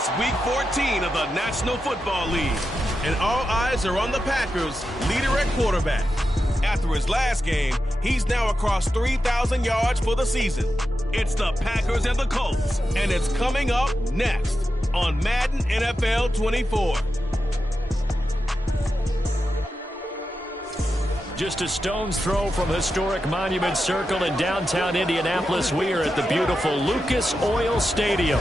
It's Week 14 of the National Football League, and all eyes are on the Packers' leader at quarterback. After his last game, he's now across 3,000 yards for the season. It's the Packers and the Colts, and it's coming up next on Madden NFL 24. Just a stone's throw from historic Monument Circle in downtown Indianapolis. We are at the beautiful Lucas Oil Stadium.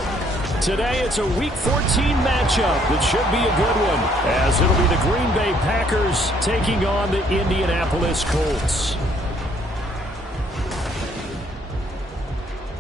Today, it's a Week 14 matchup that should be a good one, as it'll be the Green Bay Packers taking on the Indianapolis Colts.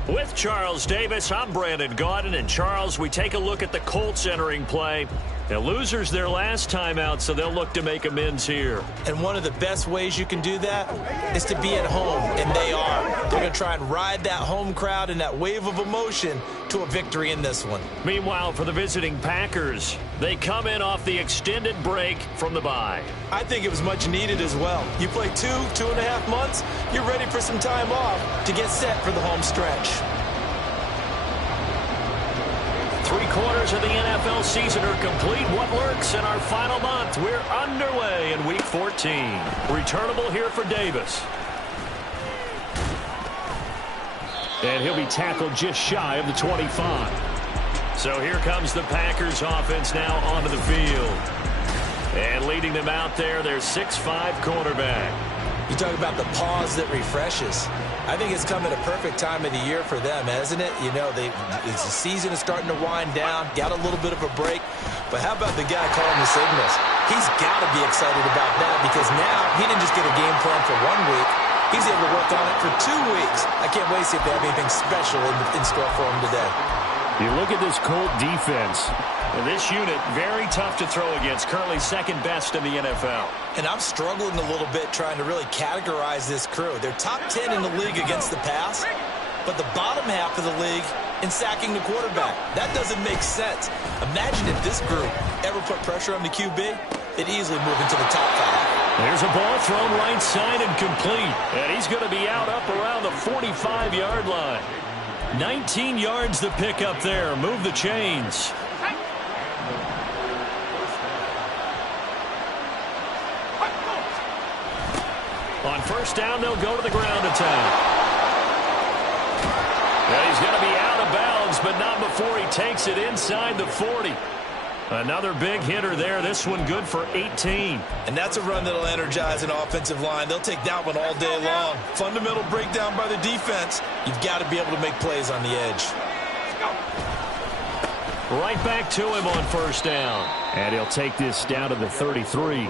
With Charles Davis, I'm Brandon Gaudin. And Charles, we take a look at the Colts entering play. Now, losers their last time out, so they'll look to make amends here. And one of the best ways you can do that is to be at home, and they are. They're going to try and ride that home crowd and that wave of emotion to a victory in this one. Meanwhile, for the visiting Packers, they come in off the extended break from the bye. I think it was much needed as well. You play 2.5 months, you're ready for some time off to get set for the home stretch. 3/4 of the NFL season are complete. What lurks in our final month? We're underway in Week 14. Returnable here for Davis. And he'll be tackled just shy of the 25. So here comes the Packers offense now onto the field. And leading them out there, their 6'5" quarterback. You talk about the pause that refreshes. I think it's come at a perfect time of the year for them, hasn't it? You know, the season is starting to wind down, got a little bit of a break. But how about the guy calling the signals? He's got to be excited about that because now he didn't just get a game plan for 1 week. He's able to work on it for 2 weeks. I can't wait to see if they have anything special in store for him today. You look at this Colt defense. This unit, very tough to throw against, currently second best in the NFL. And I'm struggling a little bit trying to really categorize this crew. They're top 10 in the league against the pass, but the bottom half of the league in sacking the quarterback. That doesn't make sense. Imagine if this group ever put pressure on the QB, they'd easily move into the top 5. There's a ball thrown right side and complete. And he's going to be out up around the 45-yard line. 19 yards to pick up there. Move the chains. On first down, they'll go to the ground attack. And he's going to be out of bounds, but not before he takes it inside the 40. Another big hitter there. This one good for 18. And that's a run that'll energize an offensive line. They'll take that one all day long. Fundamental breakdown by the defense. You've got to be able to make plays on the edge. Right back to him on first down. And he'll take this down to the 33.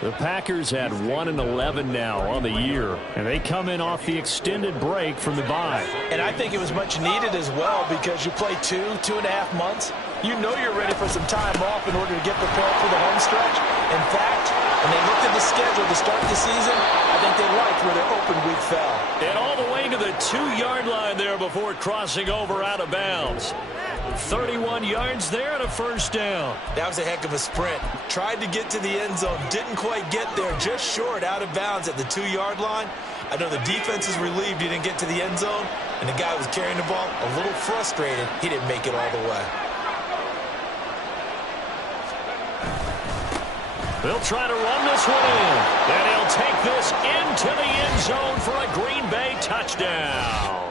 The Packers had 1-11 now on the year, and they come in off the extended break from the bye. And I think it was much needed as well because you play 2.5 months. You know you're ready for some time off in order to get prepared for the home stretch. In fact, when they looked at the schedule to start the season, I think they liked where their open week fell. And all the way to the 2-yard line there before crossing over out of bounds. 31 yards there and a first down. That was a heck of a sprint. Tried to get to the end zone, didn't quite get there, just short out of bounds at the 2-yard line. I know the defense is relieved he didn't get to the end zone, and the guy who was carrying the ball, a little frustrated, he didn't make it all the way. They'll try to run this one in, and he'll take this into the end zone for a Green Bay touchdown.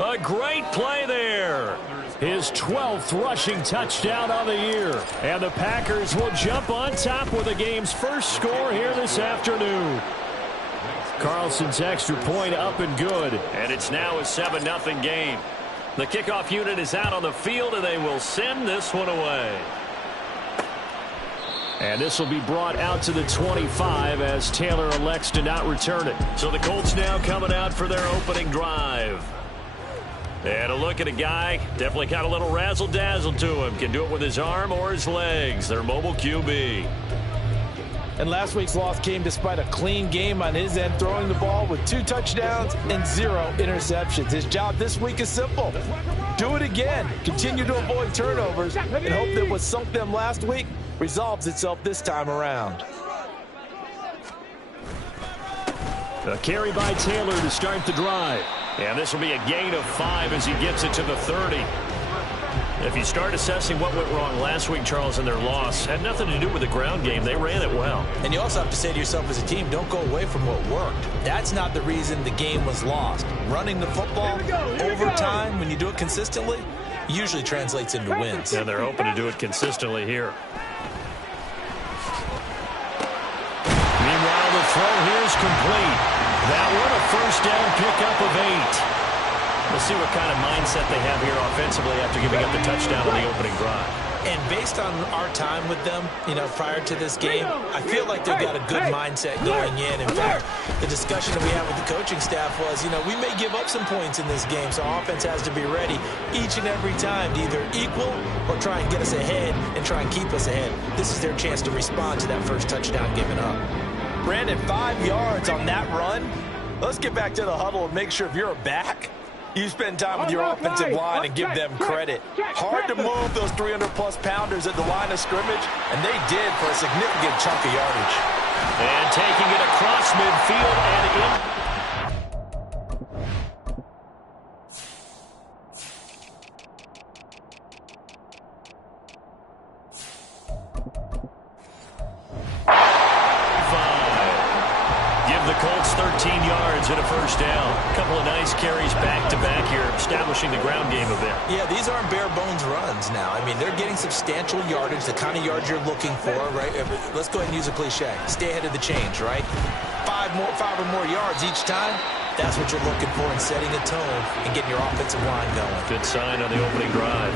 A great play there. His 12th rushing touchdown on the year. And the Packers will jump on top with the game's first score here this afternoon. Carlson's extra point up and good. And it's now a 7-0 game. The kickoff unit is out on the field, and they will send this one away. And this will be brought out to the 25 as Taylor elects to not return it. So the Colts now coming out for their opening drive. And a look at a guy, definitely got a little razzle-dazzle to him. Can do it with his arm or his legs. Their mobile QB. And last week's loss came despite a clean game on his end, throwing the ball with 2 touchdowns and 0 interceptions. His job this week is simple. Do it again. Continue to avoid turnovers and hope that what sunk them last week resolves itself this time around. A carry by Taylor to start the drive. And this will be a gain of 5 as he gets it to the 30. If you start assessing what went wrong last week, Charles, in their loss, had nothing to do with the ground game. They ran it well. And you also have to say to yourself as a team, don't go away from what worked. That's not the reason the game was lost. Running the football over time, when you do it consistently, usually translates into wins. And they're hoping to do it consistently here. Meanwhile, the throw here is complete. That one a first down pickup of 8. We'll see what kind of mindset they have here offensively after giving up the touchdown on the opening drive. And based on our time with them, prior to this game, I feel like they've got a good mindset going in. In fact, the discussion that we had with the coaching staff was, we may give up some points in this game, so our offense has to be ready each and every time to either equal or try and get us ahead and try and keep us ahead. This is their chance to respond to that first touchdown given up. Brandon, 5 yards on that run. Let's get back to the huddle and make sure if you're a back, you spend time with your offensive line and give them credit. Hard to move those 300-plus pounders at the line of scrimmage, and they did for a significant chunk of yardage. And taking it across midfield and in. The Colts 13 yards and a first down. A couple of nice carries back-to-back here, establishing the ground game a bit. Yeah, these aren't bare-bones runs now. I mean, they're getting substantial yardage, the kind of yards you're looking for, right? Let's go ahead and use a cliche. Stay ahead of the change, right? Five or more yards each time. That's what you're looking for in setting a tone and getting your offensive line going. Good sign on the opening drive.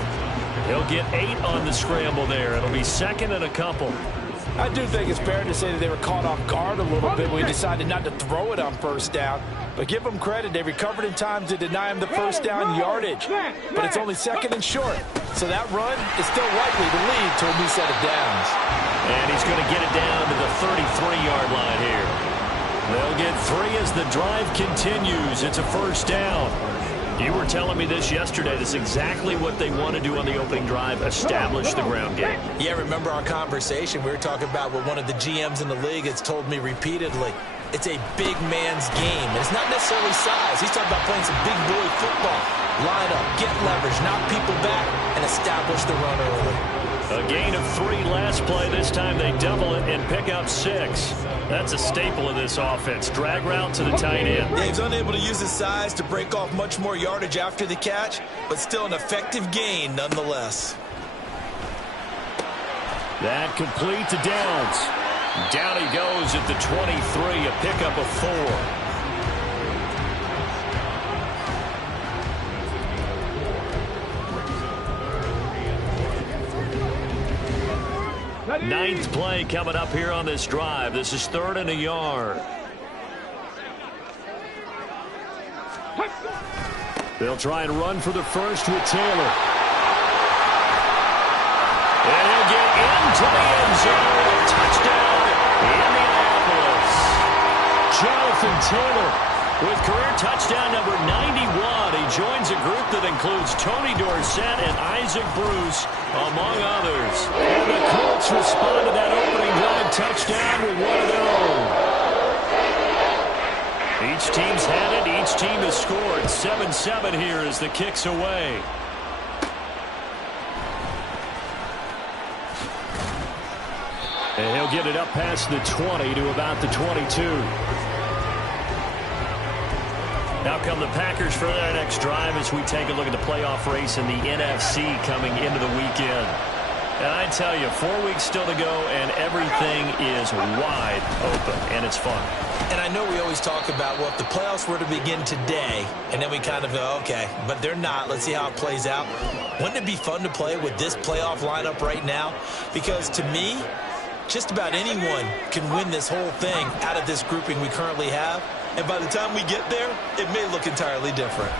He'll get 8 on the scramble there. It'll be second and a couple. I do think it's fair to say that they were caught off guard a little bit when we decided not to throw it on first down. But give them credit. They recovered in time to deny him the first down yardage. But it's only second and short. So that run is still likely to lead to a new set of downs. And he's going to get it down to the 33-yard line here. They'll get 3 as the drive continues. It's a first down. You were telling me this yesterday. This is exactly what they want to do on the opening drive, establish the ground game. Yeah, remember our conversation? We were talking about what one of the GMs in the league has told me repeatedly. It's a big man's game. And it's not necessarily size. He's talking about playing some big boy football. Line up, get leverage, knock people back, and establish the run early. A gain of 3 last play. This time they double it and pick up 6. That's a staple of this offense. Drag route to the tight end. Yeah, he's unable to use his size to break off much more yardage after the catch, but still an effective gain nonetheless. That complete to Downs. Down he goes at the 23, a pickup of 4. Ninth play coming up here on this drive. This is 3rd and a yard. They'll try and run for the first with Taylor. And he'll get into the end zone. Touchdown, Indianapolis. Jonathan Taylor with career touchdown number 91. He joins a group that includes Tony Dorsett and Isaac Bruce, among others. And the Colts respond to that opening drive touchdown with one of their own. Each team's had it. Each team has scored. 7-7 here as the kick's away. And he'll get it up past the 20 to about the 22. Now come the Packers for their next drive as we take a look at the playoff race in the NFC coming into the weekend. And I tell you, 4 weeks still to go, and everything is wide open, and it's fun. And I know we always talk about, well, if the playoffs were to begin today, and then we kind of go, okay, but they're not. Let's see how it plays out. Wouldn't it be fun to play with this playoff lineup right now? Because to me, just about anyone can win this whole thing out of this grouping we currently have. And by the time we get there, it may look entirely different.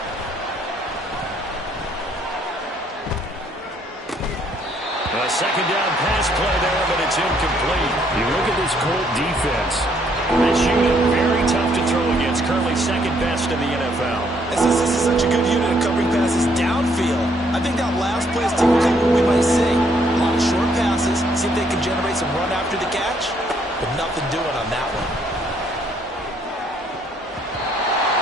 A second down pass play there, but it's incomplete. You look at this Colt defense. This unit very tough to throw against, currently second best in the NFL. And since this is such a good unit of covering passes downfield, I think that last play is typically what we might see. A lot of short passes, see if they can generate some run after the catch, but nothing doing on that one.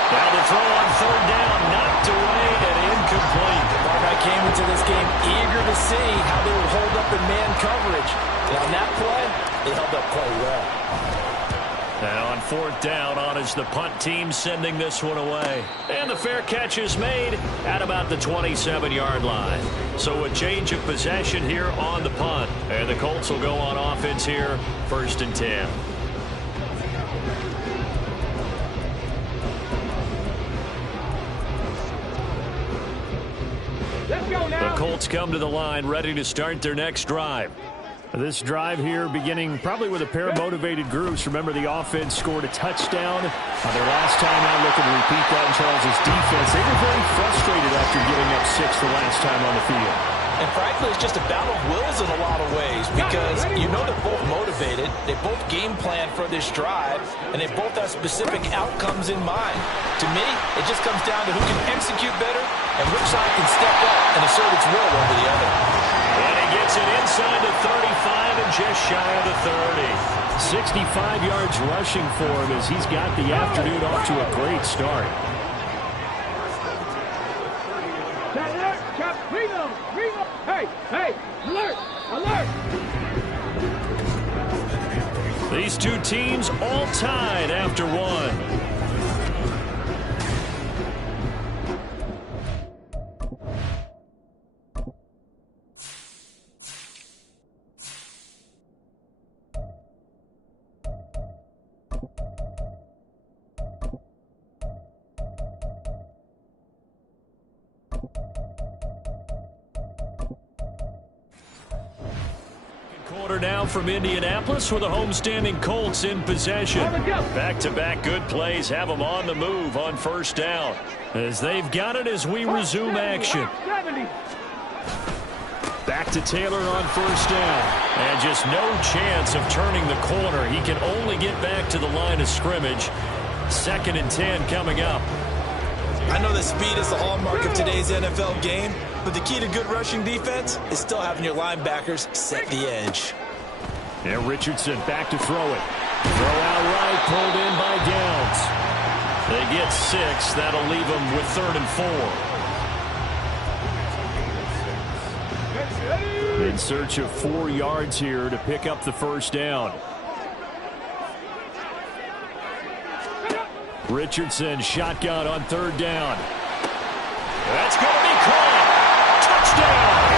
Now the throw on 3rd down, knocked away and incomplete. Mark, I came into this game eager to see how they would hold up in man coverage. And on that play, they held up quite well. And on fourth down, on is the punt team sending this one away. And the fair catch is made at about the 27-yard line. So a change of possession here on the punt. And the Colts will go on offense here, 1st and 10. The Colts come to the line, ready to start their next drive. This drive here beginning probably with a pair of motivated groups. Remember, the offense scored a touchdown on their last time out. Looking to repeat that in Charles' defense. They were very frustrated after giving up 6 the last time on the field. And frankly, it's just a battle of wills in a lot of ways because you know they're both motivated. They both game plan for this drive, and they both have specific outcomes in mind. To me, it just comes down to who can execute better and which side can step up and assert its will over the other. And he gets it inside the 35 and just shy of the 30. 65 yards rushing for him as he's got the afternoon off to a great start. Hey, alert, alert. These two teams all tied after one. Quarter now from Indianapolis with the homestanding Colts in possession. Back-to-back good plays have them on the move on 1st down. As they've got it as we resume action. Back to Taylor on 1st down. And just no chance of turning the corner. He can only get back to the line of scrimmage. 2nd and 10 coming up. I know that speed is the hallmark of today's NFL game, but the key to good rushing defense is still having your linebackers set the edge. And Richardson back to throw it. Throw out right, pulled in by Downs. They get 6. That'll leave them with 3rd and 4. In search of 4 yards here to pick up the 1st down. Richardson shotgun on 3rd down. That's going to be caught. Touchdown.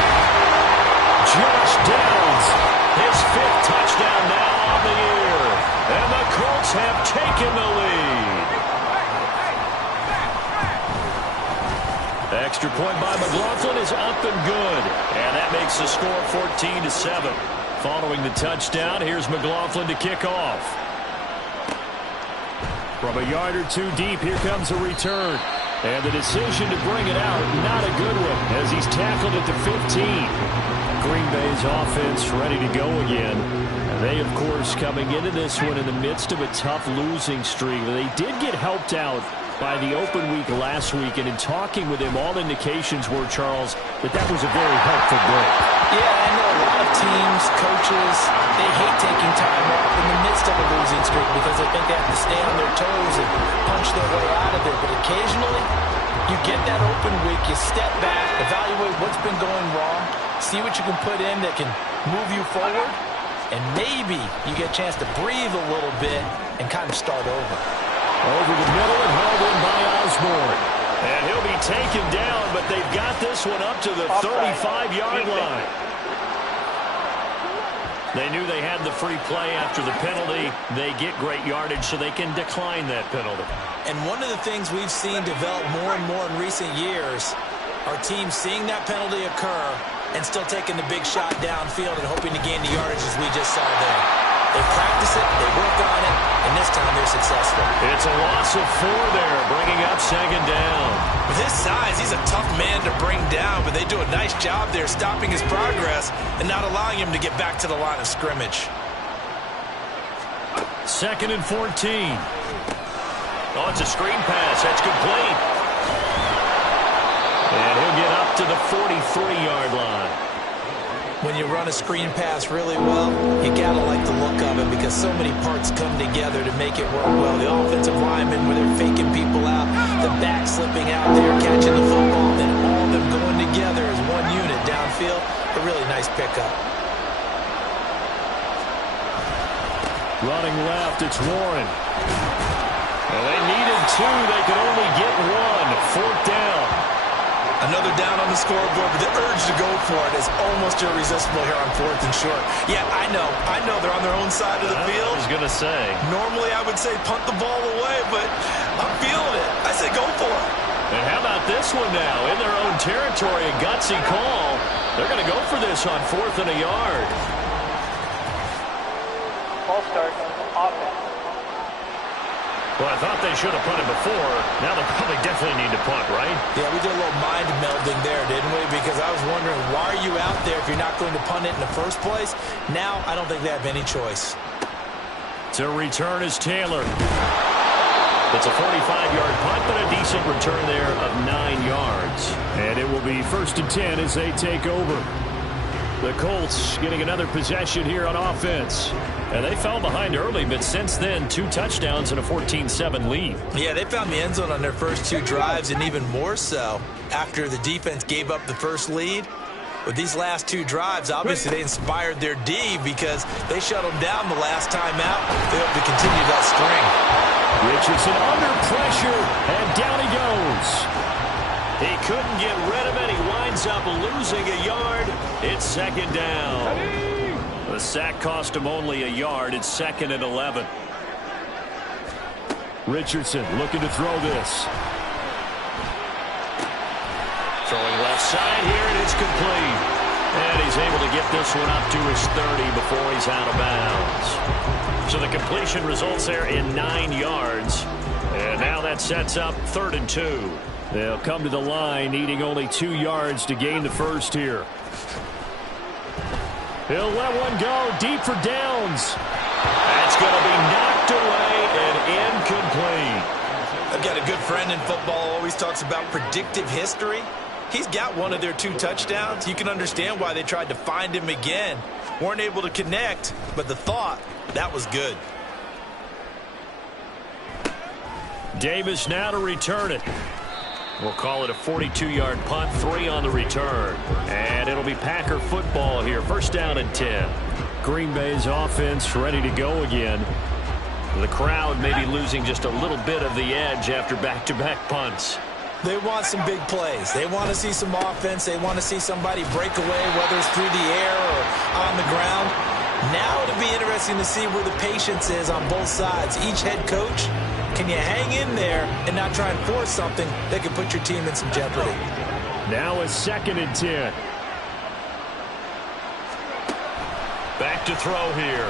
Josh Downs, his 5th touchdown now on the year. And the Colts have taken the lead. Extra point by McLaughlin is up and good. And that makes the score 14-7. Following the touchdown, here's McLaughlin to kick off. From a yard or 2 deep, here comes a return. And the decision to bring it out, not a good one, as he's tackled at the 15. Green Bay's offense ready to go again. And they, of course, coming into this one in the midst of a tough losing streak. They did get helped out by the open week last week, and in talking with him, all indications were, Charles, that was a very helpful break. Yeah, I know a lot of teams, coaches, they hate taking time off in the midst of a losing streak because they think they have to stay on their toes and punch their way out of it. But occasionally, you get that open week, you step back, evaluate what's been going wrong, see what you can put in that can move you forward, and maybe you get a chance to breathe a little bit and kind of start over. Over the middle and hauled in by Osborne. And he'll be taken down, but they've got this one up to the 35-yard line. They knew they had the free play after the penalty. They get great yardage, so they can decline that penalty. And one of the things we've seen develop more and more in recent years are teams seeing that penalty occur and still taking the big shot downfield and hoping to gain the yardage as we just saw there. They practice it, they work on it, and this time they're successful. It's a loss of 4 there, bringing up 2nd down. With his size, he's a tough man to bring down, but they do a nice job there stopping his progress and not allowing him to get back to the line of scrimmage. 2nd and 14. Oh, it's a screen pass. That's complete. And he'll get up to the 43-yard line. When you run a screen pass really well, you gotta like the look of it because so many parts come together to make it work well. The offensive linemen, where they're faking people out, the back slipping out there, catching the football, then all of them going together as a really nice pickup. Running left, it's Warren. Well, they needed 2. They could only get 1. 4th down. Another down on the scoreboard, but the urge to go for it is almost irresistible here on 4th and short. Yeah, I know they're on their own side of the field. I was going to say. Normally I would say punt the ball away, but I'm feeling it. I say go for it. And how about this one now? In their own territory, a gutsy call. They're going to go for this on 4th and a yard. Ball start. Offense. Well, I thought they should have punted before. Now they probably definitely need to punt, right? Yeah, we did a little mind melding there, didn't we? Because I was wondering, why are you out there if you're not going to punt it in the first place? Now, I don't think they have any choice. To return is Taylor. It's a 45-yard punt, but a decent return there of 9 yards. And it will be 1st and 10 as they take over. The Colts getting another possession here on offense. And they fell behind early, but since then, 2 touchdowns and a 14-7 lead. Yeah, they found the end zone on their first 2 drives, and even more so after the defense gave up the first lead. With these last 2 drives, obviously they inspired their D because they shut them down the last time out. They hope to continue that string. Richardson under pressure, and down he goes. He couldn't get rid of it. He winds up losing a yard. It's 2nd down. The sack cost him only a yard. It's 2nd and 11. Richardson looking to throw this. Throwing left side here, and it's complete. And he's able to get this one up to his 30 before he's out of bounds. So the completion results there in 9 yards. And now that sets up 3rd and 2. They'll come to the line needing only 2 yards to gain the first here. He'll let one go deep for downs. That's going to be knocked away and incomplete. I've got a good friend in football, always talks about predictive history. He's got one of their 2 touchdowns. You can understand why they tried to find him again. Weren't able to connect, but the thought, that was good. Davis now to return it. We'll call it a 42-yard punt, 3 on the return. And it'll be Packer football here. 1st down and 10. Green Bay's offense ready to go again. The crowd may be losing just a little bit of the edge after back-to-back punts. They want some big plays. They want to see some offense. They want to see somebody break away, whether it's through the air or on the ground. Now it'll be interesting to see where the patience is on both sides. Each head coach, can you hang in there and not try and force something that could put your team in some jeopardy? Now it's 2nd and 10. Back to throw here.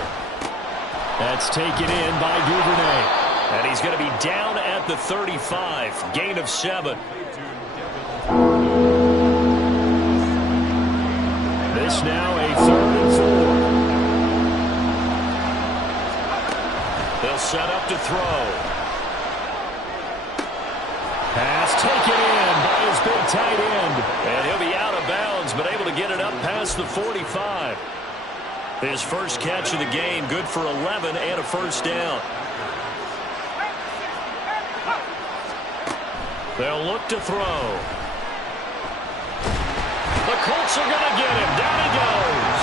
That's taken in by Duvernay. And he's going to be down at the 35. Gain of 7. This now a 3rd and 4. They'll set up to throw. Pass taken in by his big tight end. And he'll be out of bounds, but able to get it up past the 45. His first catch of the game, good for 11 and a 1st down. They'll look to throw. The Colts are going to get him. Down he goes.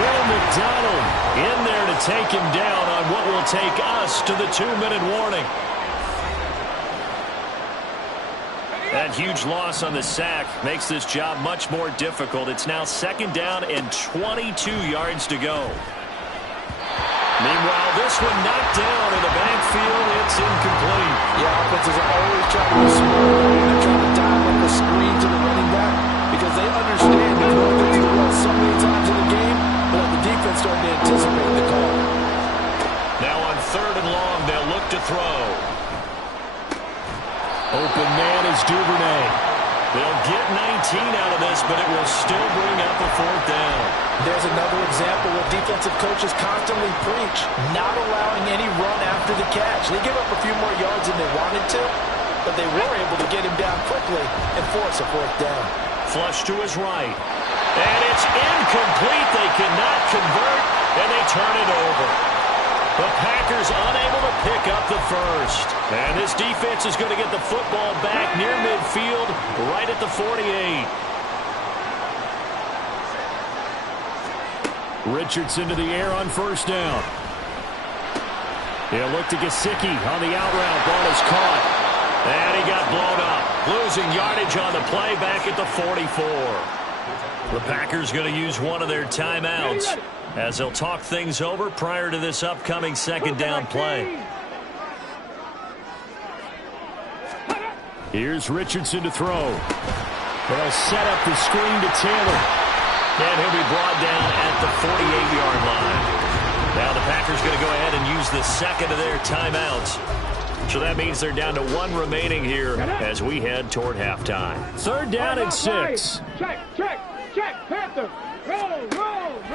Will McDonald in there to take him down on what will take us to the 2-minute warning. That huge loss on the sack makes this job much more difficult. It's now 2nd down and 22 yards to go. Meanwhile, this one knocked down in the backfield. It's incomplete. Yeah, offenses are always trying to be smart. They're trying to dial up the screen to the running back because they understand they can only do the well so many times in the game, but the defense starting to anticipate the call. Now on 3rd and long, they'll look to throw. Open man is Duvernay. They'll get 19 out of this, but it will still bring up a 4th down. There's another example where defensive coaches constantly preach, not allowing any run after the catch. They give up a few more yards than they wanted to, but they were able to get him down quickly and force a 4th down. Flush to his right. And it's incomplete. They cannot convert, and they turn it over. The Packers unable to pick up the first. And this defense is going to get the football back near midfield, right at the 48. Richardson to the air on first down. He'll look to Gesicki on the out route. Ball is caught. And he got blown up. Losing yardage on the play back at the 44. The Packers going to use one of their timeouts as they'll talk things over prior to this upcoming second down play. Here's Richardson to throw. They'll set up the screen to Taylor. And he'll be brought down at the 48-yard line. Now the Packers going to go ahead and use the second of their timeouts. So that means they're down to one remaining here as we head toward halftime. Third down and 6. Check, Panther. Roll.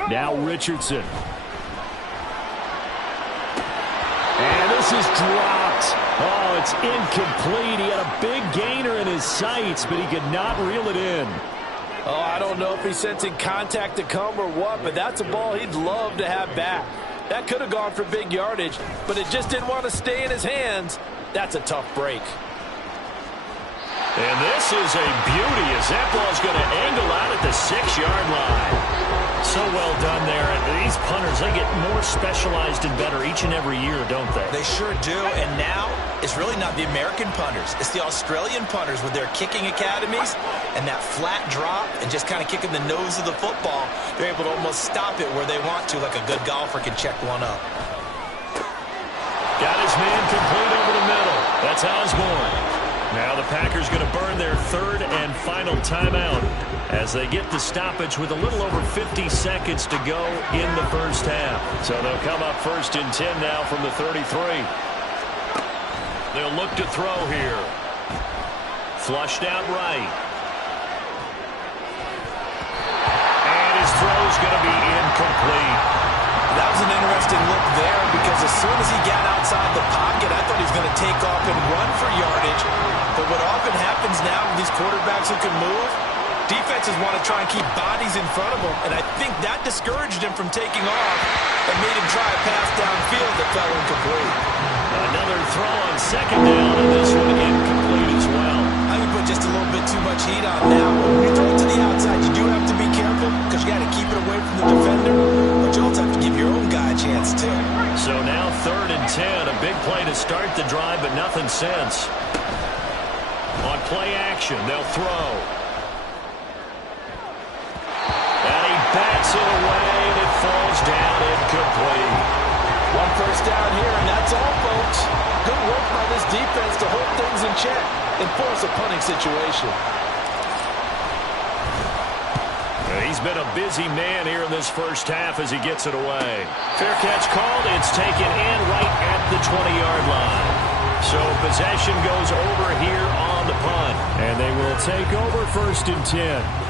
Now Richardson. And this is dropped. Oh, it's incomplete. He had a big gainer in his sights, but he could not reel it in. Oh, I don't know if he's sensing contact to come or what, but that's a ball he'd love to have back. That could have gone for big yardage, but it just didn't want to stay in his hands. That's a tough break. And this is a beauty as that ball's going to angle out at the 6-yard line. So well done there. And these punters, they get more specialized and better each and every year, don't they? They sure do. And now it's really not the American punters. It's the Australian punters with their kicking academies and that flat drop and just kind of kicking the nose of the football. They're able to almost stop it where they want to, like a good golfer can check one up. Got his man complete over the middle. That's Osborne. Now the Packers going to burn their third and final timeout as they get the stoppage with a little over 50 seconds to go in the first half. So they'll come up first and 10 now from the 33. They'll look to throw here. Flushed out right. And his throw's going to be incomplete. That was an interesting look there because as soon as he got outside the pocket, I thought he was going to take off and run for yardage. But what often happens now with these quarterbacks who can move, defenses want to try and keep bodies in front of them. And I think that discouraged him from taking off and made him try a pass downfield that fell incomplete. Another throw on second down, and this one incomplete as well. I would put just a little bit too much heat on now. When you throw it to the outside, you do have to be careful because you got to keep it away from the defender. But you also have to give your own guy a chance, too. So now third and 10, a big play to start the drive, but nothing since. On play action, they'll throw. And he bats it away, and it falls down incomplete. One first down here, and that's all, folks. Good work by this defense to hold things in check and force a punting situation. He's been a busy man here in this first half as he gets it away. Fair catch called. It's taken in right at the 20-yard line. So possession goes over here on the punt. And they will take over first and 10.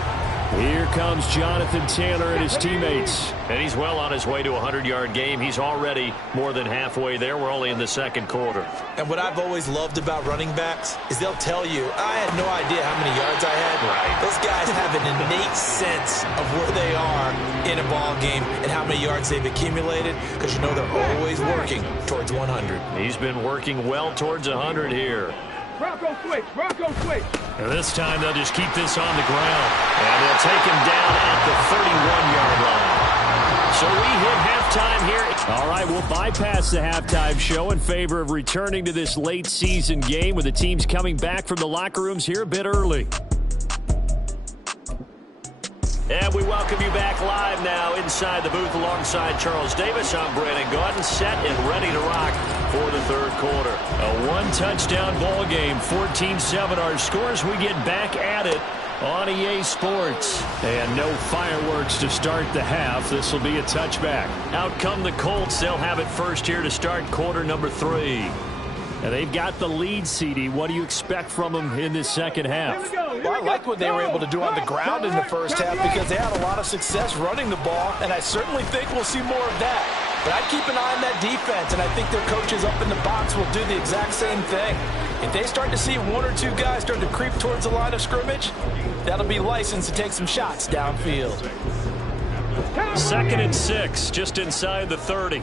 Here comes Jonathan Taylor and his teammates. And he's well on his way to a 100-yard game. He's already more than halfway there. We're only in the second quarter. And what I've always loved about running backs is they'll tell you, I had no idea how many yards I had. Right. Those guys have an innate sense of where they are in a ball game and how many yards they've accumulated because you know they're always working towards 100. He's been working well towards 100 here. Bronco switch. And this time they'll just keep this on the ground. And they'll take him down at the 31-yard line. So we hit halftime here. All right, we'll bypass the halftime show in favor of returning to this late season game with the teams coming back from the locker rooms here a bit early. And we welcome you back live now inside the booth alongside Charles Davis. I'm Brandon Gaudin, set and ready to rock for the third quarter. A one-touchdown ball game, 14-7 our scores. We get back at it on EA Sports. And no fireworks to start the half. This will be a touchback. Out come the Colts. They'll have it first here to start quarter number 3. And they've got the lead, CD. What do you expect from them in this second half? Well, I like what they were able to do on the ground in the first half because they had a lot of success running the ball, and I certainly think we'll see more of that. But I'd keep an eye on that defense, and I think their coaches up in the box will do the exact same thing. If they start to see one or two guys start to creep towards the line of scrimmage, that'll be licensed to take some shots downfield. Second and 6, just inside the 30.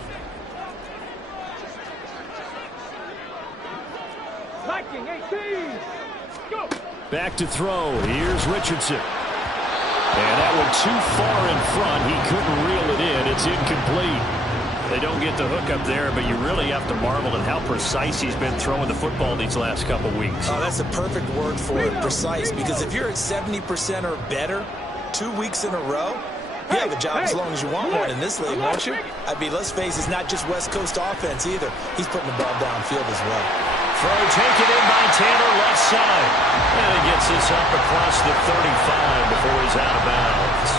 Viking 18. Go. Back to throw. Here's Richardson. And that went too far in front. He couldn't reel it in. It's incomplete. They don't get the hook up there, but you really have to marvel at how precise he's been throwing the football these last couple weeks. Oh, that's the perfect word for it, precise, because if you're at 70% or better 2 weeks in a row, you have a job as long as you want one in this league, won't you? I mean, let's face it, it's not just West Coast offense either. He's putting the ball downfield as well. Throw taken in by Tanner, left side. And he gets this up across the 35 before he's out of bounds.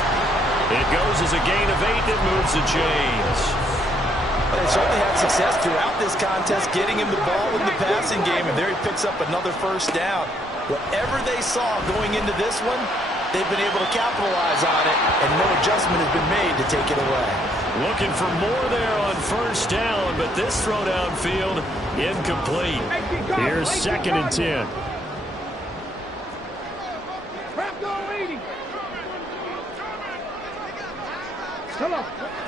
It goes as a gain of 8 that moves the chains. They certainly had success throughout this contest, getting him the ball in the passing game, and there he picks up another first down. Whatever they saw going into this one, they've been able to capitalize on it, and no adjustment has been made to take it away. Looking for more there on first down, but this throw downfield, incomplete. Here's 2nd and 10.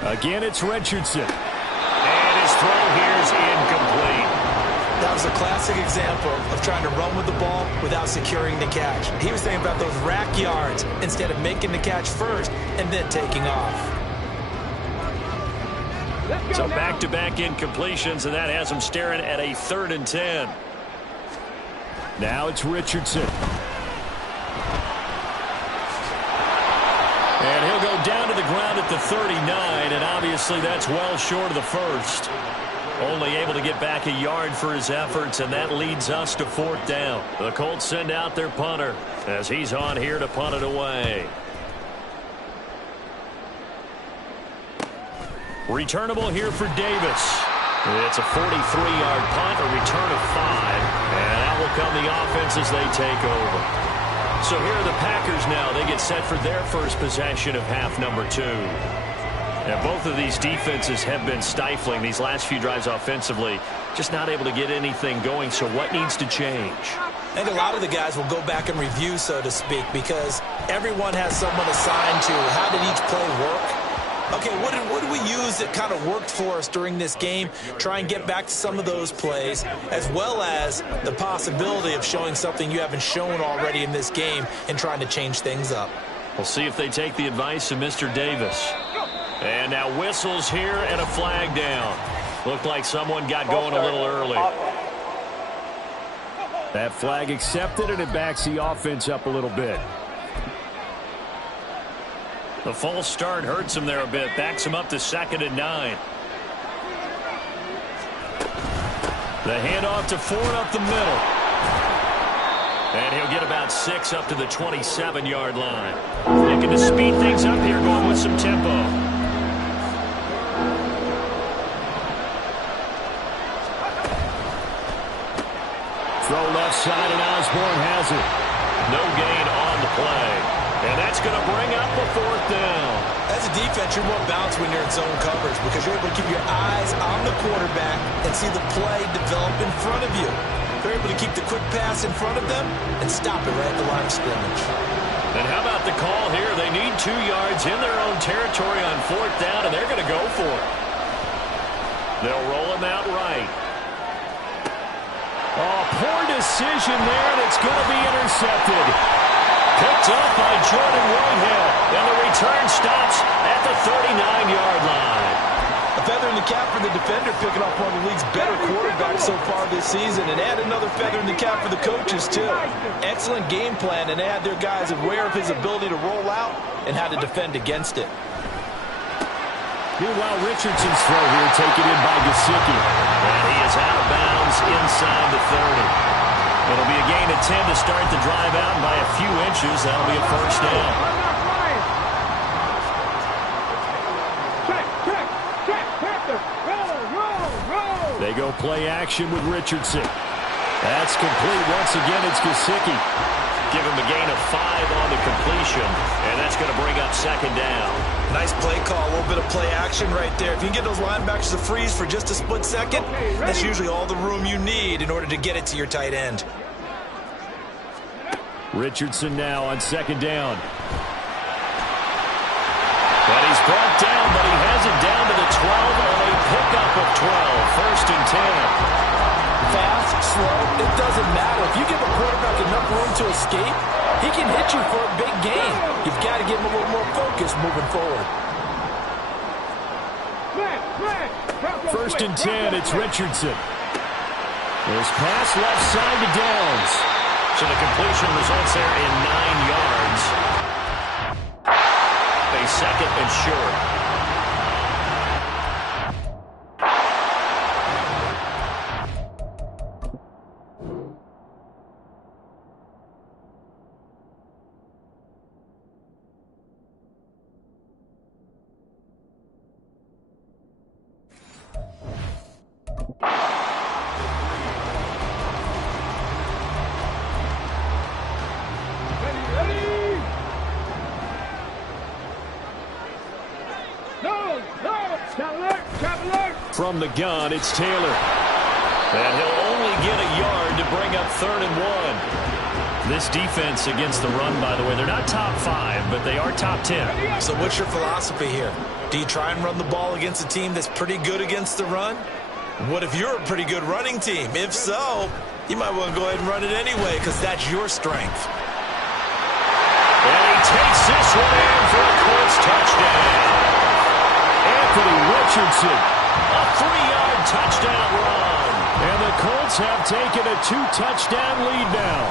Again, it's Richardson. And his throw here is incomplete. That was a classic example of trying to run with the ball without securing the catch. He was thinking about those rack yards instead of making the catch first and then taking off. So back-to-back incompletions, and that has him staring at a 3rd and 10. Now it's Richardson. And he'll go down to the ground at the 39, and obviously that's well short of the first. Only able to get back a yard for his efforts, and that leads us to 4th down. The Colts send out their punter as he's on here to punt it away. Returnable here for Davis. It's a 43-yard punt, a return of 5, and out will come the offense as they take over. So here are the Packers now. They get set for their first possession of half number 2. Now, both of these defenses have been stifling these last few drives offensively, just not able to get anything going. So what needs to change? I think a lot of the guys will go back and review, so to speak, because everyone has someone assigned to how did each play work. Okay, what did we use that kind of worked for us during this game? Try and get back to some of those plays, as well as the possibility of showing something you haven't shown already in this game and trying to change things up. We'll see if they take the advice of Mr. Davis. And now whistles here and a flag down. Looked like someone got going a little early. That flag accepted, and it backs the offense up a little bit. The false start hurts him there a bit. Backs him up to 2nd and 9. The handoff to Ford up the middle. And he'll get about 6 up to the 27-yard line. Looking to speed things up here, going with some tempo. Throw left side, and Osborne has it. No gain on the play. And that's going to bring up a 4th down. As a defense, you're more balanced when you're in zone coverage because you're able to keep your eyes on the quarterback and see the play develop in front of you. They're able to keep the quick pass in front of them and stop it right at the line of scrimmage. And how about the call here? They need 2 yards in their own territory on 4th down, and they're going to go for it. They'll roll him out right. Oh, poor decision there, and it's going to be intercepted. Picked up by Jordan Whitehead, and the return stops at the 39-yard line. A feather in the cap for the defender, picking off one of the league's better quarterbacks so far this season, and add another feather in the cap for the coaches, too. Excellent game plan, and add their guys aware of his ability to roll out and how to defend against it. Meanwhile, Richardson's throw here taken in by Gesicki. And he is out of bounds inside the 30. It'll be a gain of 10 to start the drive out, and by a few inches, that'll be a first down. They go play action with Richardson. That's complete. Once again, it's Gesicki. Give him a gain of 5 on the completion, and that's going to bring up 2nd down. Nice play call, a little bit of play action right there. If you can get those linebackers to freeze for just a split second, that's usually all the room you need in order to get it to your tight end. Richardson now on 2nd down. And he's brought down, but he has it down to the 12 on a pickup of 12. 1st and 10. Fast, slow, it doesn't matter. If you give a quarterback enough room to escape, he can hit you for a big gain. You've got to give him a moving forward. First and 10, it's Richardson. This pass left side to Downs. So the completion results there in 9 yards. A second and short. From the gun, it's Taylor. And he'll only get a yard to bring up 3rd and 1. This defense against the run, by the way, they're not top 5, but they are top 10. So what's your philosophy here? Do you try and run the ball against a team that's pretty good against the run? What if you're a pretty good running team? If so, you might want to go ahead and run it anyway because that's your strength. And he takes this one in for a Colts touchdown. Anthony Richardson, a 3-yard touchdown run. And the Colts have taken a 2-touchdown lead now.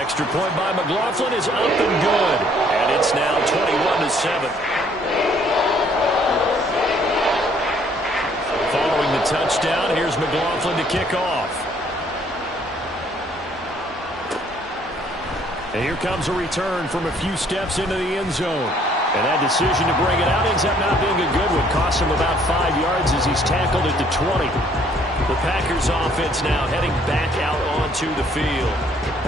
Extra point by McLaughlin is up and good. And it's now 21-7. Following the touchdown, here's McLaughlin to kick off. And here comes a return from a few steps into the end zone. And that decision to bring it out ends up not being a good one. Costs him about 5 yards as he's tackled at the 20. The Packers offense now heading back out onto the field.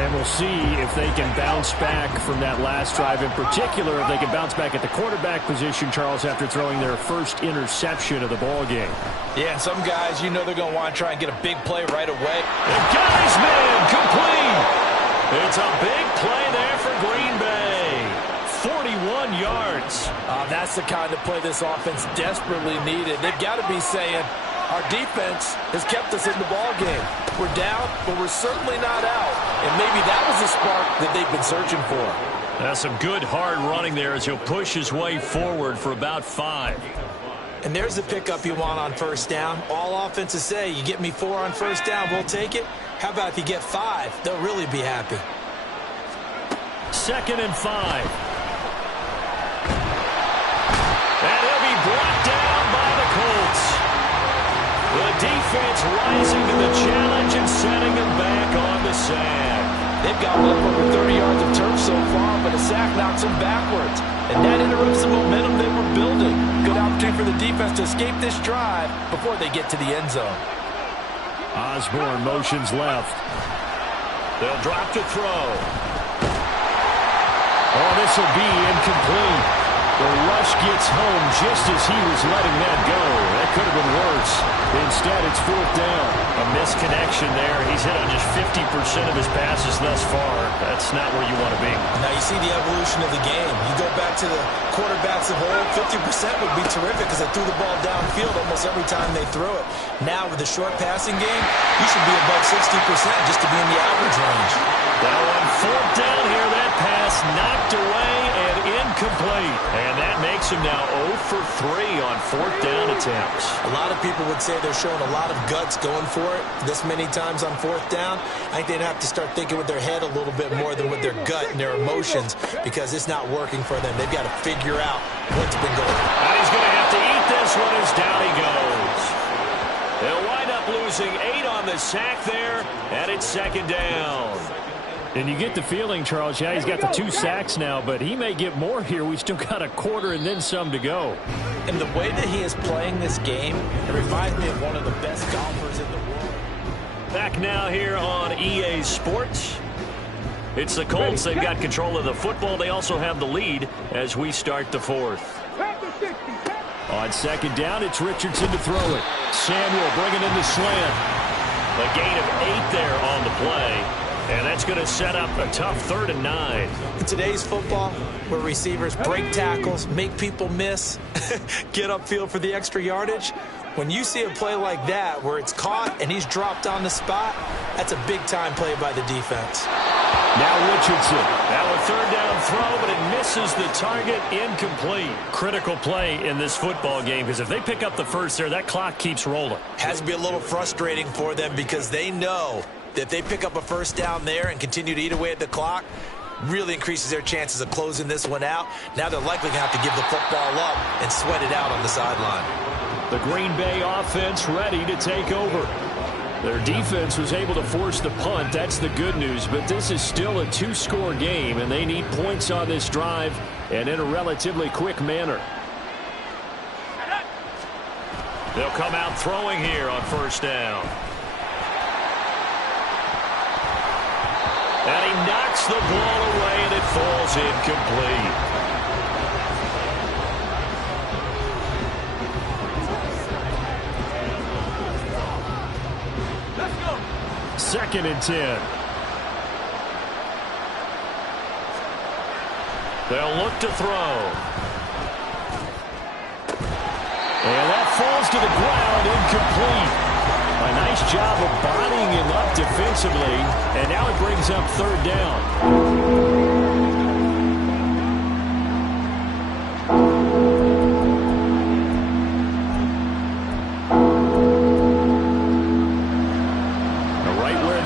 And we'll see if they can bounce back from that last drive. In particular, if they can bounce back at the quarterback position, Charles, after throwing their first interception of the ball game. Yeah, some guys, you know they're going to want to try and get a big play right away. And got his man complete. It's a big play there for Green Bay. 41 yards. That's the kind of play this offense desperately needed. They've got to be saying, our defense has kept us in the ball game. We're down, but we're certainly not out. And maybe that was the spark that they've been searching for. That's some good hard running there as he'll push his way forward for about 5. And there's the pickup you want on first down. All offenses say, you get me 4 on first down, we'll take it. How about if you get 5? They'll really be happy. 2nd and 5. And he'll be brought down by the Colts. The defense rising to the challenge and setting him back on the sack. They've got well over 30 yards of turf so far, but a sack knocks them backwards. And that interrupts the momentum they were building. Good opportunity for the defense to escape this drive before they get to the end zone. Osborne motions left. They'll drop to throw. Oh, this will be incomplete. The rush gets home just as he was letting that go. That could have been worse. Instead, it's 4th down. A misconnection there. He's hit on just 50% of his passes thus far. That's not where you want to be. Now you see the evolution of the game. You go back to the quarterbacks of old, 50% would be terrific because they threw the ball downfield almost every time they threw it. Now with the short passing game, you should be above 60% just to be in the average range. Now on 4th down here, that pass knocked away and incomplete. And that makes him now 0 for 3 on 4th down attempts. A lot of people would say they're showing a lot of guts going for it this many times on 4th down. I think they'd have to start thinking with their head a little bit more than with their gut and their emotions because it's not working for them. They've got to figure out what's been going on. And he's going to have to eat this one as down he goes. They'll wind up losing 8 on the sack there, and it's 2nd down. And you get the feeling, Charles, yeah, he's got the 2 sacks now, but he may get more here. We still got a quarter and then some to go. And the way that he is playing this game, it reminds me of one of the best golfers in the world. Back now here on EA Sports. It's the Colts. They've got control of the football. They also have the lead as we start the 4th. On 2nd down, it's Richardson to throw it. Samuel bringing in the slant. A gain of 8 there on the play. And that's going to set up a tough 3rd and 9. In today's football, where receivers break tackles, make people miss, get upfield for the extra yardage, when you see a play like that where it's caught and he's dropped on the spot, that's a big-time play by the defense. Now Richardson. Now a 3rd down throw, but it misses the target. Incomplete. Critical play in this football game, because if they pick up the first there, that clock keeps rolling. Has to be a little frustrating for them because they know that if they pick up a first down there and continue to eat away at the clock, really increases their chances of closing this one out. Now they're likely going to have to give the football up and sweat it out on the sideline. The Green Bay offense ready to take over. Their defense was able to force the punt. That's the good news. But this is still a two-score game, and they need points on this drive and in a relatively quick manner. They'll come out throwing here on first down. And he knocks the ball away, and it falls incomplete. Let's go. 2nd and 10. They'll look to throw. And that falls to the ground, incomplete. A nice job of bodying him up defensively, and now it brings up 3rd down.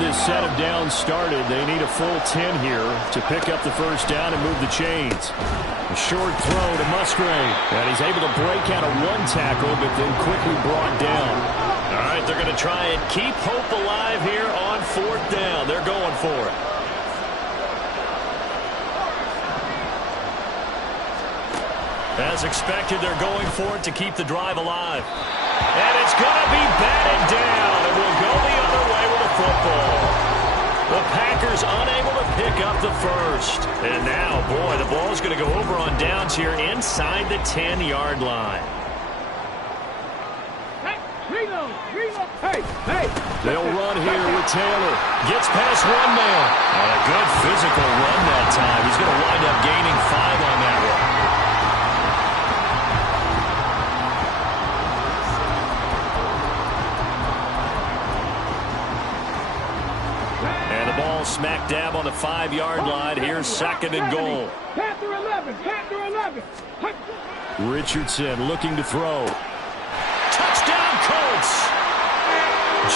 Set of downs started. They need a full 10 here to pick up the first down and move the chains. A short throw to Musgrave, and he's able to break out of one tackle, but then quickly brought down. All right, they're going to try and keep hope alive here on 4th down. They're going for it. As expected, they're going for it to keep the drive alive. And it's going to be batted down, and we'll go the other way with the football. The Packers unable to pick up the first. And now, boy, the ball's going to go over on downs here inside the 10-yard line. Hey, reload, reload. Hey. They'll run here with Taylor. Gets past one man. And a good physical run that time. He's going to wind up gaining 5 on that one. Smack dab on the 5-yard line. Here's 2nd and goal. Panther 11, Panther 11. Richardson looking to throw. Touchdown, Colts!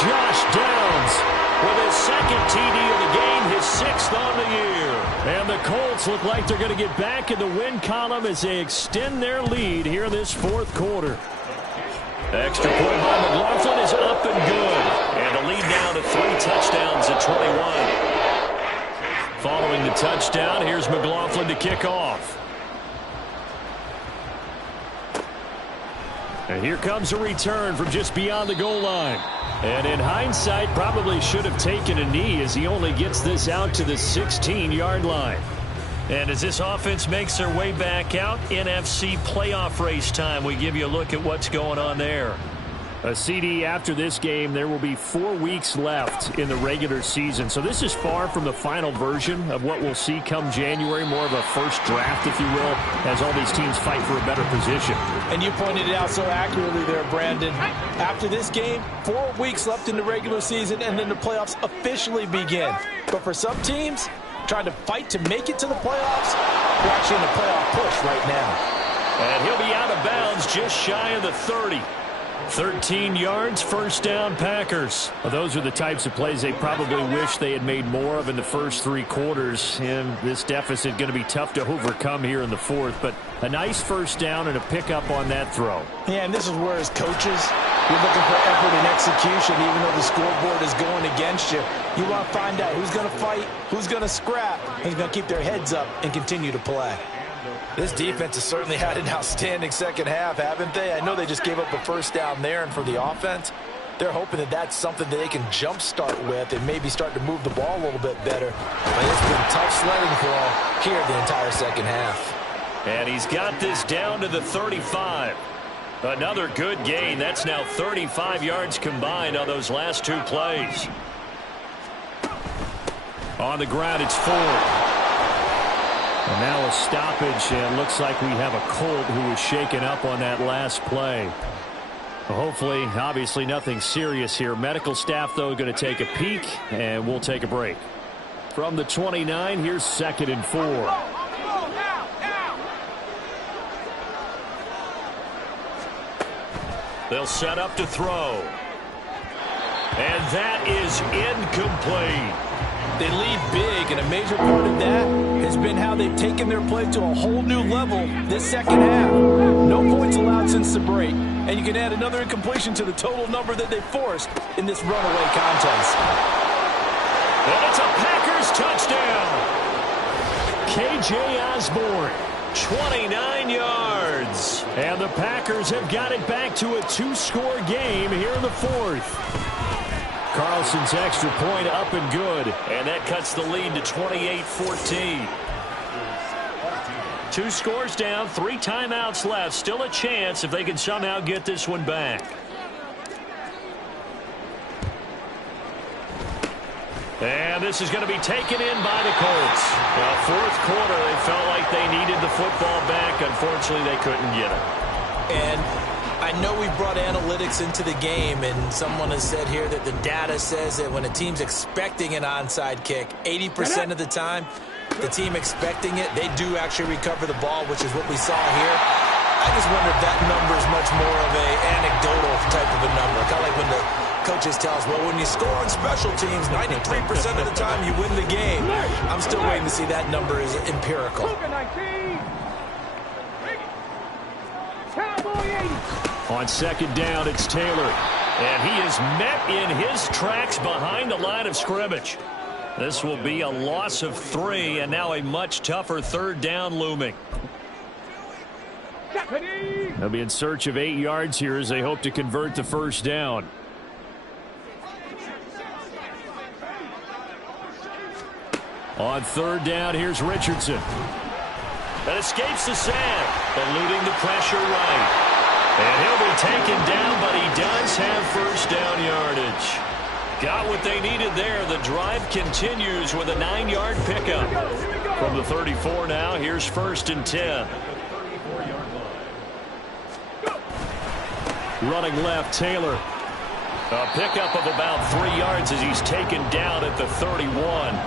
Josh Downs with his 2nd TD of the game, his 6th on the year. And the Colts look like they're going to get back in the win column as they extend their lead here in this 4th quarter. Extra point by McLaughlin is up and good. And the lead now to 3 touchdowns at 21. Following the touchdown, here's McLaughlin to kick off. And here comes a return from just beyond the goal line. And in hindsight, probably should have taken a knee as he only gets this out to the 16-yard line. And as this offense makes their way back out, NFC playoff race time, we give you a look at what's going on there. A CD after this game, there will be 4 weeks left in the regular season. So this is far from the final version of what we'll see come January, more of a first draft, if you will, as all these teams fight for a better position. And you pointed it out so accurately there, Brandon. After this game, 4 weeks left in the regular season, and then the playoffs officially begin. But for some teams, trying to fight to make it to the playoffs, we're actually in a playoff push right now. And he'll be out of bounds just shy of the 30. 13 yards, first down, Packers. Well, those are the types of plays they probably wish they had made more of in the first 3 quarters. And this deficit going to be tough to overcome here in the 4th. But a nice first down and a pickup on that throw. Yeah, and this is where, as coaches, you're looking for effort and execution, even though the scoreboard is going against you. You want to find out who's going to fight, who's going to scrap, who's going to keep their heads up and continue to play. This defense has certainly had an outstanding second half, haven't they? I know they just gave up a first down there, and for the offense, they're hoping that that's something that they can jumpstart with and maybe start to move the ball a little bit better. But it's been tough sledding for them here the entire second half. And he's got this down to the 35. Another good gain. That's now 35 yards combined on those last 2 plays. On the ground, it's Ford. And now a stoppage, and looks like we have a Colt who was shaken up on that last play. Well, hopefully, obviously nothing serious here. Medical staff, though, going to take a peek, and we'll take a break. From the 29, here's 2nd and 4. They'll set up to throw. And that is incomplete. They lead big, and a major part of that has been how they've taken their play to a whole new level this second half. No points allowed since the break, and you can add another incompletion to the total number that they forced in this runaway contest. And it's a Packers touchdown. K.J. Osborne, 29 yards. And the Packers have got it back to a 2-score game here in the fourth. Carlson's extra point up and good. And that cuts the lead to 28-14. 2 scores down, 3 timeouts left. Still a chance if they can somehow get this one back. And this is going to be taken in by the Colts. Now, fourth quarter, they felt like they needed the football back. Unfortunately, they couldn't get it. And I know we brought analytics into the game, and someone has said here that the data says that when a team's expecting an onside kick, 80% of the time, the team expecting it, they do actually recover the ball, which is what we saw here. I just wonder if that number is much more of an anecdotal type of a number. Kind of like when the coaches tell us, well, when you score on special teams, 93% of the time you win the game. I'm still waiting to see that number is empirical. On second down, it's Taylor. And he is met in his tracks behind the line of scrimmage. This will be a loss of 3, and now a much tougher third down looming. They'll be in search of 8 yards here as they hope to convert the first down. On third down, here's Richardson. That escapes the sack, eluding the pressure right. And he'll be taken down, but he does have first down yardage. Got what they needed there. The drive continues with a 9-yard pickup. From the 34 now, here's 1st and 10. Running left, Taylor. A pickup of about 3 yards as he's taken down at the 31.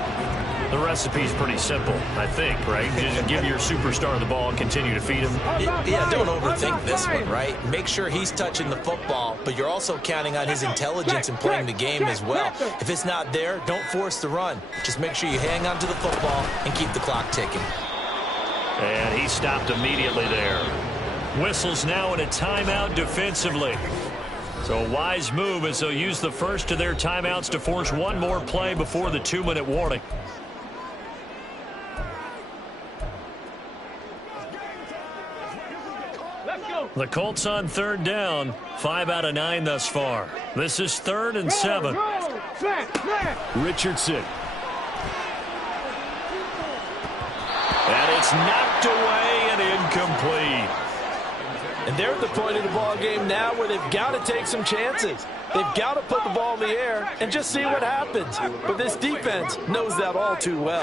The recipe's pretty simple, I think, right? Just give your superstar the ball and continue to feed him. Yeah, don't overthink this one, right? Make sure he's touching the football, but you're also counting on his intelligence in playing the game as well. If it's not there, don't force the run. Just make sure you hang on to the football and keep the clock ticking. And he stopped immediately there. Whistles now in a timeout defensively. So a wise move as they'll use the first of their timeouts to force one more play before the 2-minute warning. The Colts on third down, 5 out of 9 thus far. This is 3rd and 7. Richardson. And it's knocked away and incomplete. And they're at the point of the ball game now where they've got to take some chances. They've got to put the ball in the air and just see what happens. But this defense knows that all too well.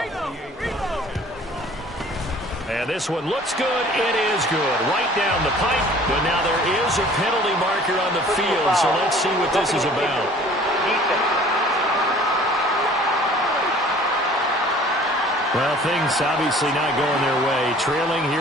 And this one looks good. It is good. Right down the pipe. But now there is a penalty marker on the field, so let's see what this is about. Well, things obviously not going their way. Trailing here.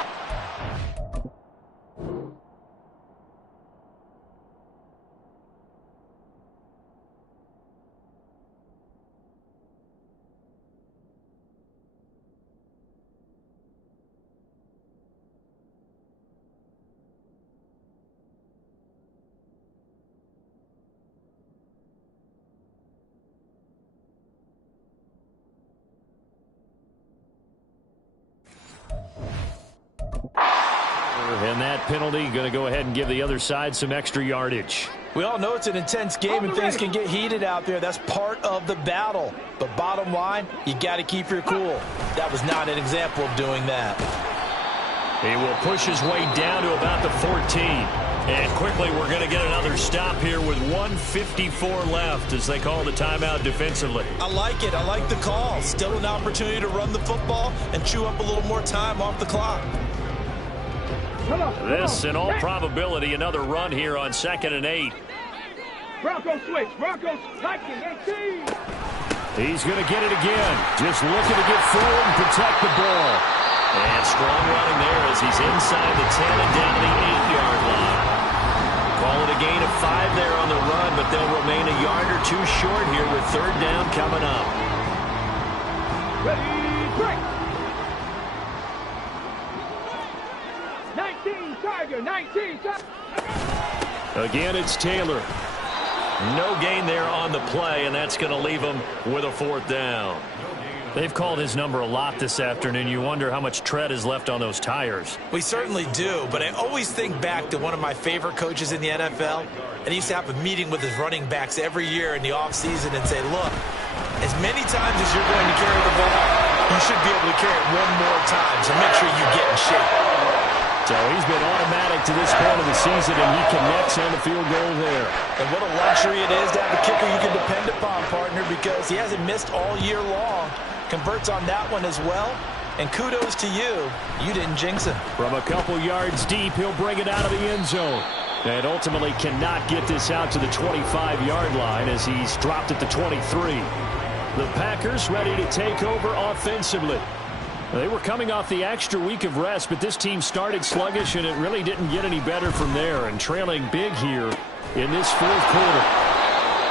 And that penalty going to go ahead and give the other side some extra yardage. We all know it's an intense game and things can get heated out there. That's part of the battle. But bottom line, you got to keep your cool. That was not an example of doing that. He will push his way down to about the 14. And quickly we're going to get another stop here with 1:54 left as they call the timeout defensively. I like it. I like the call. Still an opportunity to run the football and chew up a little more time off the clock. This, in all probability, another run here on 2nd and 8. Bronco switch. Bronco striking. 18. He's going to get it again. Just looking to get forward and protect the ball. And strong running there as he's inside the 10 and down to the 8-yard line. Call it a gain of 5 there on the run, but they'll remain a yard or two short here with third down coming up. Ready, break. 19 Tiger, 19 Tiger. Again, it's Taylor. No gain there on the play, and that's going to leave him with a fourth down. They've called his number a lot this afternoon. You wonder how much tread is left on those tires. We certainly do, but I always think back to one of my favorite coaches in the NFL, and he used to have a meeting with his running backs every year in the offseason and say, look, as many times as you're going to carry the ball, you should be able to carry it one more time, so make sure you get in shape. So he's been automatic to this point of the season, and he connects on the field goal there. And what a luxury it is to have a kicker you can depend upon, partner, because he hasn't missed all year long. Converts on that one as well. And kudos to you. You didn't jinx him. From a couple yards deep, he'll bring it out of the end zone. And ultimately cannot get this out to the 25-yard line as he's dropped at the 23. The Packers ready to take over offensively. They were coming off the extra week of rest, but this team started sluggish, and it really didn't get any better from there, and trailing big here in this fourth quarter.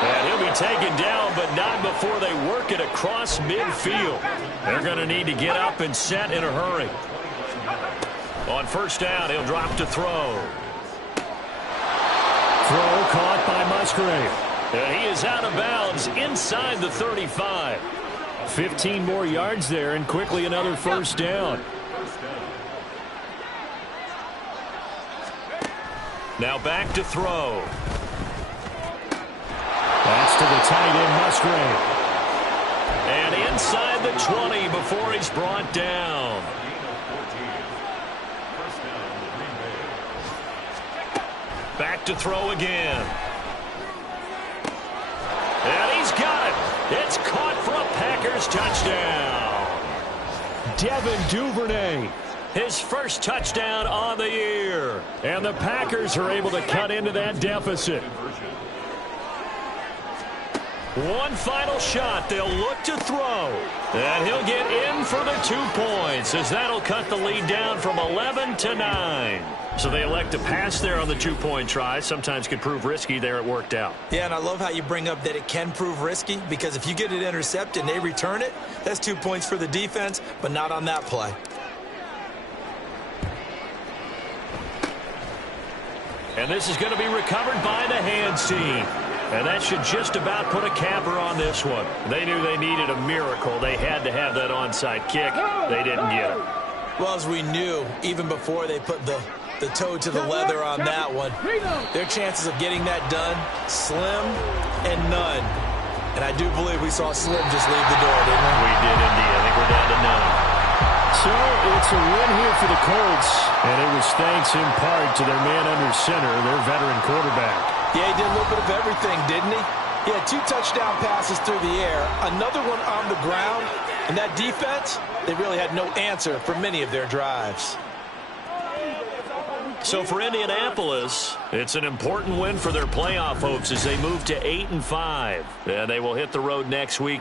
And he'll be taken down, but not before they work it across midfield. They're going to need to get up and set in a hurry. On first down, he'll drop to throw. Throw caught by Musgrave. And he is out of bounds inside the 35. 15 more yards there, and quickly another first down. Now back to throw. That's to the tight end, Musgrave. And inside the 20 before he's brought down. Back to throw again. And he's got it. It's caught for a Packers touchdown. Devin Duvernay, his first touchdown on the year. And the Packers are able to cut into that deficit. One final shot. They'll look to throw. And he'll get in for the 2 points, as that'll cut the lead down from 11 to 9. So they elect to pass there on the 2-point try. Sometimes could prove risky. There it worked out. Yeah, and I love how you bring up that it can prove risky, because if you get it intercepted and they return it, that's 2 points for the defense, but not on that play. And this is going to be recovered by the hands team. And that should just about put a capper on this one. They knew they needed a miracle. They had to have that onside kick. They didn't get it. Well, as we knew, even before they put the toe to the leather on that one, their chances of getting that done, slim and none. And I do believe we saw Slim just leave the door, didn't we? We did indeed. I think we're down to none. So it's a win here for the Colts, and it was thanks in part to their man under center, their veteran quarterback. Yeah, he did a little bit of everything, didn't he? He had 2 touchdown passes through the air, another one on the ground, and that defense, they really had no answer for many of their drives. So for Indianapolis, it's an important win for their playoff hopes as they move to 8-5. And they will hit the road next week